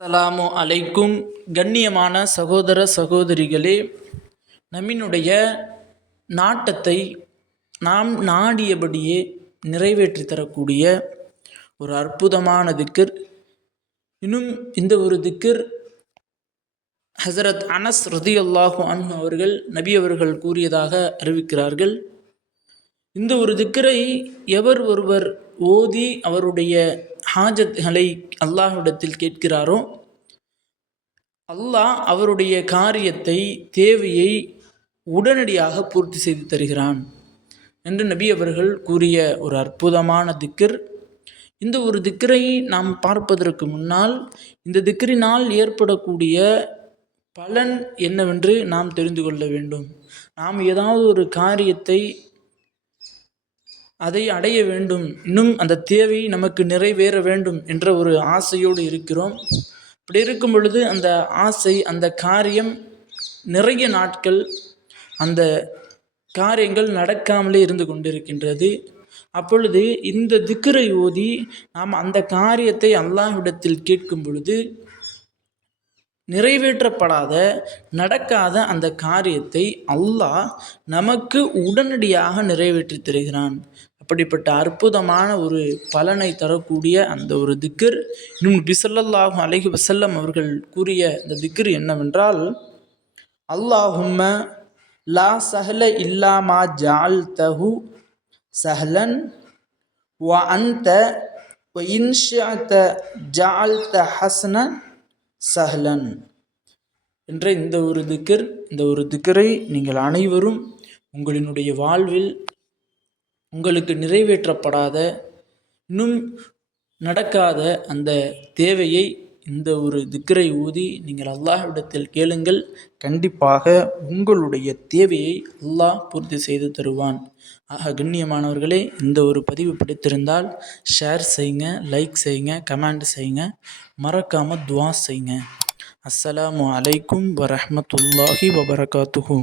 Alarm அலைக்கும். கண்ணியமான சகோதர சகோதரிகளே நம்மினுடைய நாட்டத்தை நாம் நாடியபடியே நிறைவேற்றி தரக்கூடிய ஒரு அற்புதமான திக்கர். இன்னும் இந்த ஒரு திக்கர் ஹசரத் அனஸ் ரதி அல்லாஹு அன் அவர்கள் நபி அவர்கள் கூறியதாக அறிவிக்கிறார்கள். இந்த ஒரு திக்கரை எவர் ஒருவர் ஓதி அவருடைய ஹாஜத்களை அல்லாஹ்விடத்தில் கேட்கிறாரோ அல்லாஹ் அவருடைய காரியத்தை தேவையை உடனடியாக பூர்த்தி செய்து தருகிறான் என்று நபி அவர்கள் கூறிய ஒரு அற்புதமான திக்கர். இந்த ஒரு திக்கரை நாம் பார்ப்பதற்கு முன்னால் இந்த திக்கரினால் ஏற்படக்கூடிய பலன் என்னவென்று நாம் தெரிந்து கொள்ள வேண்டும். நாம் ஏதாவது ஒரு காரியத்தை அதை அடைய வேண்டும். இன்னும் அந்த தேவை நமக்கு நிறைவேற வேண்டும் என்ற ஒரு ஆசையோடு இருக்கிறோம். அப்படி இருக்கும் பொழுது அந்த ஆசை அந்த காரியம் நிறைய நாட்கள் அந்த காரியங்கள் நடக்காமலே இருந்து கொண்டிருக்கின்றது. அப்பொழுது இந்த திக்கரை ஓதி நாம் அந்த காரியத்தை அல்லாஹ்விடத்தில் கேட்கும் பொழுது நிறைவேற்றப்படாத நடக்காத அந்த காரியத்தை அல்லாஹ் நமக்கு உடனடியாக நிறைவேற்றி தருகிறான். அப்படிப்பட்ட அற்புதமான ஒரு பலனை தரக்கூடிய அந்த ஒரு திக்கர் இன்னும் பிசல்லாஹும் அலஹி வசல்லம் அவர்கள் கூறிய இந்த திக்கர் என்னவென்றால் அல்லாஹும்ம லா சஹல இல்லாமா ஜால் தஹு சஹலன் வ அந்த வ இன்ஷாத்த ஜால் த ஹசனன் சஹலன். என்ற இந்த ஒரு திக்கர் இந்த ஒரு திக்கரை நீங்கள் அனைவரும் உங்களினுடைய வாழ்வில் உங்களுக்கு நிறைவேற்றப்படாத இன்னும் நடக்காத அந்த தேவையை இந்த ஒரு திக்கரை ஊதி நீங்கள் அல்லாஹ்விடத்தில் கேளுங்கள். கண்டிப்பாக உங்களுடைய தேவையை அல்லாஹ் பூர்த்தி செய்து தருவான். ஆக கண்ணியமானவர்களே இந்த ஒரு பதிவு பிடித்திருந்தால் ஷேர் செய்யுங்க லைக் செய்யுங்க கமெண்ட் செய்யுங்க. மறக்காமல் துவா செய்யுங்க. அஸ்ஸலாமு அலைக்கும் வரமத்துல்லாஹி வபரகாத்துஹூ.